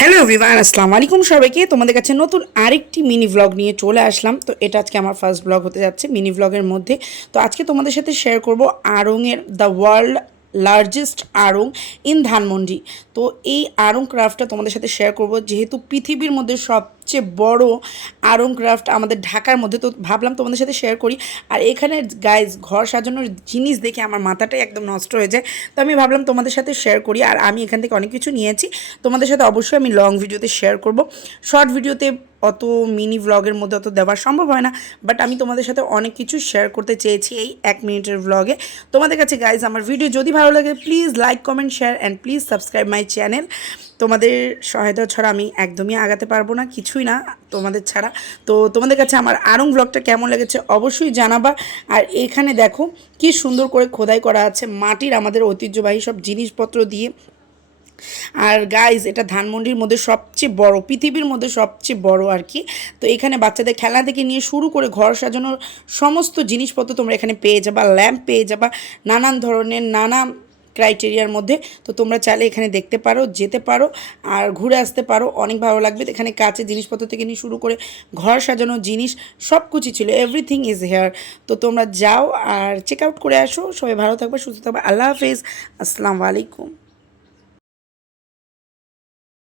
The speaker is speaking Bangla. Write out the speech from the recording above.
হ্যালো এভরিওয়ান, আসসালামু আলাইকুম সবাইকে। তোমাদের কাছে নতুন আরেকটি মিনি ভ্লগ নিয়ে চলে আসলাম। তো এটা আজকে আমার ফার্স্ট ভ্লগ হতে যাচ্ছে মিনি ভ্লগের মধ্যে। তো আজকে তোমাদের সাথে শেয়ার করব আড়ংয়ের দ্য ওয়ার্ল্ড লার্জেস্ট আড়ং ইন ধানমন্ডি। তো এই আড়ং ক্রাফটটা তোমাদের সাথে শেয়ার করব, যেহেতু পৃথিবীর মধ্যে সবচেয়ে বড় আড়ং ক্রাফট আমাদের ঢাকার মধ্যে, তো ভাবলাম তোমাদের সাথে শেয়ার করি। আর এখানে গাইজ ঘর সাজানোর জিনিস দেখে আমার মাথাটাই একদম নষ্ট হয়ে যায়। তো আমি ভাবলাম তোমাদের সাথে শেয়ার করি। আর আমি এখান থেকে অনেক কিছু নিয়েছি, তোমাদের সাথে অবশ্যই আমি লং ভিডিওতে শেয়ার করব। শর্ট ভিডিওতে অত মিনি ভ্লগের মধ্যে অত দেওয়া সম্ভব হয় না, বাট আমি তোমাদের সাথে অনেক কিছু শেয়ার করতে চেয়েছি এই 1 মিনিটের ভ্লগে। তোমাদের কাছে গাইজ আমার ভিডিও যদি ভালো লাগে please like, comment, share and please subscribe my channel. তোমাদের সহায়তা ছাড়া আমি একদমই আগাতে পারবো না, কিছুই না তোমাদের ছাড়া। তো তোমাদের কাছে আমার আড়ং ভ্লগটা কেমন লেগেছে অবশ্যই জানাবা। আর এখানে দেখো কি সুন্দর করে খোদাই করা আছে মাটির, আমাদের ঐতিহ্যবাহী সব জিনিসপত্র দিয়ে। আর গাইজ এটা ধানমন্ডির মধ্যে সবচেয়ে বড়, পৃথিবীর মধ্যে সবচেয়ে বড় আর কি। তো এখানে বাচ্চাদের খেলনা থেকে নিয়ে শুরু করে ঘর সাজানোর সমস্ত জিনিসপত্র তোমরা এখানে পেয়ে যাবা। ল্যাম্প পেয়ে যাবা নানান ধরনের, নানা ক্রাইটেরিয়ার মধ্যে। তো তোমরা চাইলে এখানে দেখতে পারো, যেতে পারো আর ঘুরে আসতে পারো, অনেক ভালো লাগবে। এখানে কাচের জিনিসপত্র থেকে নিয়ে শুরু করে ঘর সাজানোর জিনিস সব কিছু ছিল, এভরিথিং ইজ হেয়ার। তো তোমরা যাও আর চেক আউট করে আসো। সবাই ভালো থাকবে, সুস্থ থাকবে। আল্লাহ হাফেজ, আসসালামু আলাইকুম।